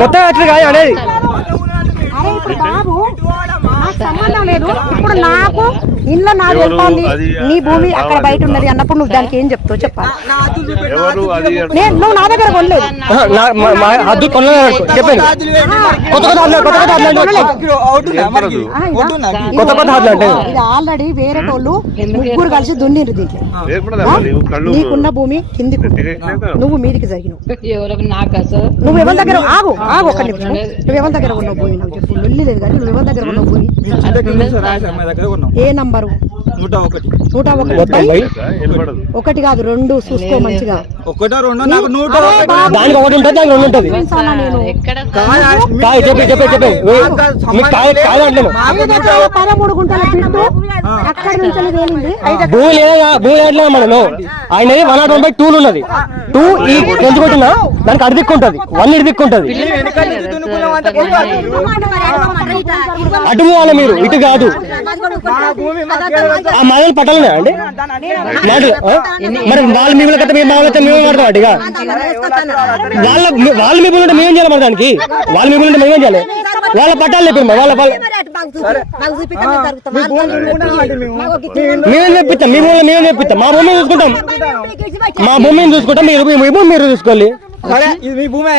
కొత్తగా అట్లా కాదు అడేది అరే ఇప్పుడు బాబు సంబంధం లేదు. ఇప్పుడు నాకు ఎవరు వెళ్తాంది అది నీ భూమి అక్కడ బయట ఉన్నది అన్నప్పుడు నువ్వు దానికి ఏం చెప్తావు? చెప్పాలి. నేను నువ్వు నా దగ్గర కొనలేదు. నా- కొత్త కొత్త కొత్త కొత్త? కొత్త ఇది ఆల్రెడీ వేరే వాళ్ళు ముగ్గురు కలిసి దున్నిరు దీంట్లో. నీకున్న భూమి కిందికి. ఎట్లయితే నువ్వు మీదికి జరిగినావు. సార్? నువ్వు ఎవరి దగ్గర ఆగు ఆగు ఒక నిమిషం. నువ్వు ఎవరి దగ్గర ఉన్నావు భూమి? నాకు చెప్పు. లొల్లి లేదు కానీ నువ్వు ఎవరి దగ్గర ఉన్నావు భూమి? ఏ నంబరు? నూట ఒకటి. కాదు రెండు చూసుకో మంచిగా. దానికి ఒకటి ఉంటుంది దానికి రెండు ఉంటుంది. చెప్పి చెప్పి చెప్పి. పదమూడు గుంటల బిట్టు అక్కడి నుంచి తేలింది భూమి లేదా? భూమి ఎట్లా వన్ నాట్ వన్ బై టూలు ఉన్నది. టూ ఈ పెంచుకుంటున్నా దానికి అడి దిక్కుంటది వన్ ఇటు దిక్కుంటది అటు పోవాలి మీరు ఇటు కాదు. ఆ మాదలు పట్టాలనే అండి? మాటలు? మరి వాళ్ళు మీ కథ మేము మామూలు మేము మాడతాం అటుగా వాళ్ళ వాళ్ళు మీ ఉంటే మేమేం చేయాలి మరి దానికి? వాళ్ళు మీ ఉంటే మేమేం చేయాలి? వాళ్ళ పట్టాలు మరి వాళ్ళ మేమేం తెప్పిస్తాం? మీ భూమిలో మేమేం తెప్పిస్తాం? మా భూమిని చూసుకుంటాం. మా భూమిని చూసుకుంటాం. మీరు మీ భూమి మీరు చూసుకోవాలి. సరే ఇది మీ భూమే.